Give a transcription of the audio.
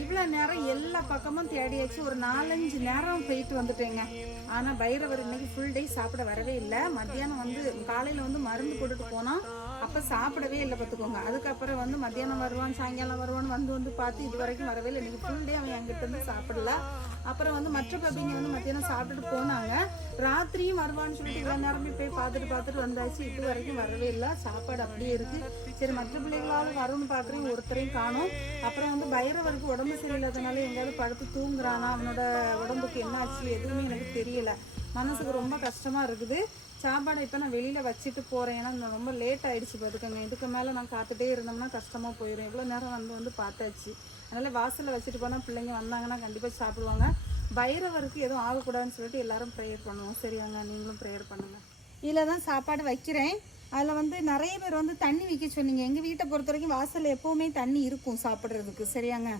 இவ்வளோ நேரம் எல்லா பக்கமும் தேடியாச்சு. ஒரு 4-5 நேரம் போயிட்டு வந்துட்டேங்க. ஆனால் பைரவர் இன்னைக்கு ஃபுல் டே சாப்பிட வரவே இல்லை. மத்தியானம் வந்து காலையில் வந்து மருந்து போட்டுட்டு போனால் அப்போ சாப்பிடவே இல்லை பார்த்துக்கோங்க. அதுக்கப்புறம் வந்து மத்தியானம் வருவான், சாயங்காலம் வருவான்னு வந்து பார்த்து இது வரைக்கும் வரவே இல்லை. இன்னைக்கு ஃபுல் டே அவன் என்கிட்ட இருந்து சாப்பிடல. அப்புறம் வந்து மற்ற பப்பிங்க வந்து மத்தியானம் சாப்பிட்டுட்டு போனாங்க. ராத்திரியும் வருவான்னு சொல்லிட்டு இவ்வளோ நேரமே போய் பார்த்துட்டு வந்தாச்சு. இது வரைக்கும் வரவே இல்லை. சாப்பாடு அப்படியே இருக்குது. சரி, மற்ற பிள்ளைகளாவது வரும்னு பார்க்குறேன், ஒருத்தரையும் காணும். அப்புறம் வந்து பைரவருக்கு உடம்பு சரியில்லாதனால எங்கேயாவது படுத்து தூங்குறானா, அவனோட உடம்புக்கு என்ன ஆச்சு எதுவுமே எனக்கு தெரியல. மனசுக்கு ரொம்ப கஷ்டமாக இருக்குது. சாப்பாடை இப்போ நான் வெளியில் வச்சுட்டு போகிறேன். ஏன்னா ரொம்ப லேட் ஆகிடுச்சு பார்த்துக்கோங்க. இதுக்கு மேலே நான் காத்துட்டே இருந்தோம்னா கஷ்டமாக போயிடும். எவ்வளோ நேரம் வந்து பார்த்தாச்சு. அதனால் வாசலில் வச்சுட்டு போனால் பிள்ளைங்க வந்தாங்கன்னா கண்டிப்பாக சாப்பிடுவாங்க. பைரவருக்கு எதுவும் ஆகக்கூடாதுன்னு சொல்லிட்டு எல்லாரும் ப்ரேயர் பண்ணுவோம். சரியாங்க, நீங்களும் ப்ரேயர் பண்ணுங்கள். இதில் தான் சாப்பாடு வைக்கிறேன். அதில் வந்து நிறைய பேர் வந்து தண்ணி வைக்க சொன்னீங்க. எங்கள் வீட்டை பொறுத்த வரைக்கும் வாசலில் எப்போவுமே தண்ணி இருக்கும் சாப்பிட்றதுக்கு. சரியாங்க.